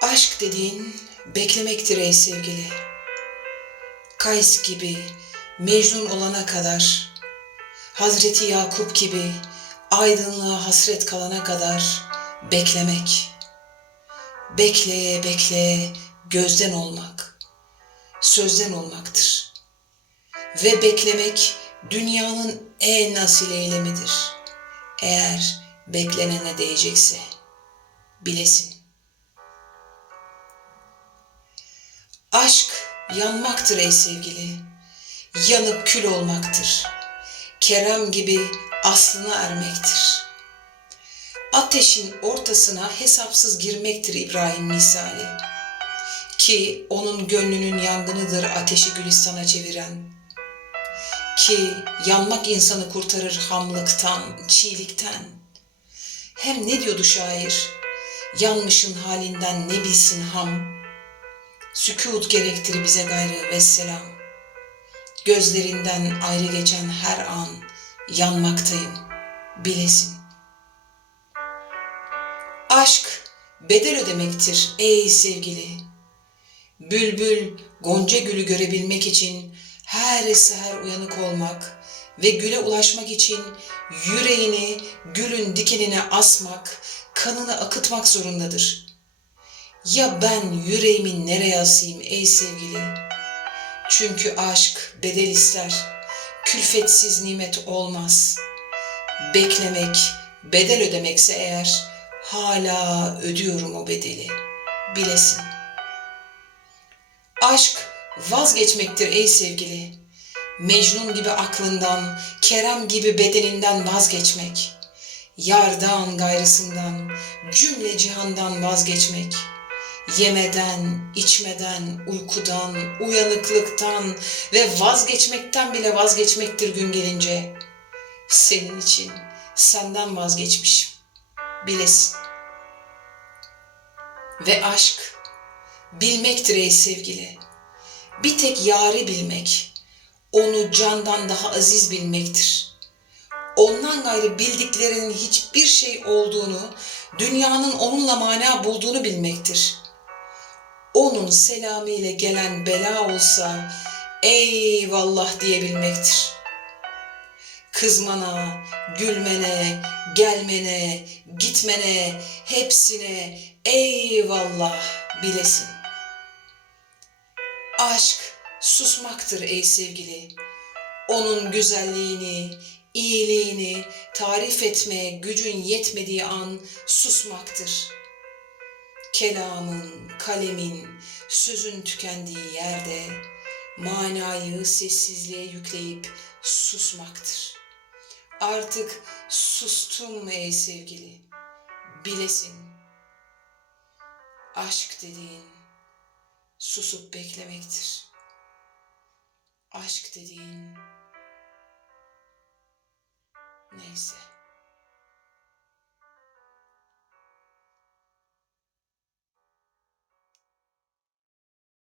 Aşk dediğin beklemektir ey sevgili. Kays gibi Mecnun olana kadar, Hazreti Yakup gibi aydınlığa hasret kalana kadar beklemek. Bekleye bekleye gözden olmak, sözden olmaktır. Ve beklemek dünyanın en asil eylemidir. Eğer beklenene değecekse bilesin. Aşk yanmaktır ey sevgili. Yanıp kül olmaktır. Kerem gibi aslına ermektir. Ateşin ortasına hesapsız girmektir İbrahim misali. Ki onun gönlünün yangınıdır ateşi Gülistan'a çeviren. Ki yanmak insanı kurtarır hamlıktan, çiğlikten. Hem ne diyordu şair? Yanmışın halinden ne bilsin ham.'' Sükut gerektir bize gayrı vesselam. Gözlerinden ayrı geçen her an yanmaktayım, bilesin. Aşk bedel ödemektir ey sevgili. Bülbül gonca gülü görebilmek için her seher uyanık olmak ve güle ulaşmak için yüreğini gülün dikenine asmak, kanını akıtmak zorundadır.'' Ya ben yüreğimi nereye asayım ey sevgili? Çünkü aşk bedel ister. Külfetsiz nimet olmaz. Beklemek, bedel ödemekse eğer hala ödüyorum o bedeli. Bilesin. Aşk vazgeçmektir ey sevgili. Mecnun gibi aklından, Kerem gibi bedeninden vazgeçmek. Yardan gayrısından, cümle cihandan vazgeçmek.'' Yemeden, içmeden, uykudan, uyanıklıktan ve vazgeçmekten bile vazgeçmektir gün gelince. Senin için senden vazgeçmişim. Bilesin. Ve aşk bilmektir ey sevgili. Bir tek yari bilmek, onu candan daha aziz bilmektir. Ondan gayrı bildiklerinin hiçbir şey olduğunu, dünyanın onunla mana bulduğunu bilmektir.'' Onun selamı ile gelen bela olsa eyvallah diyebilmektir. Kızmana, gülmene, gelmene, gitmene, hepsine eyvallah bilesin. Aşk susmaktır ey sevgili. Onun güzelliğini, iyiliğini tarif etmeye gücün yetmediği an susmaktır.'' Kelamın, kalemin, sözün tükendiği yerde manayı sessizliğe yükleyip susmaktır. Artık sustum ey sevgili, bilesin. Aşk dediğin susup beklemektir. Aşk dediğin neyse.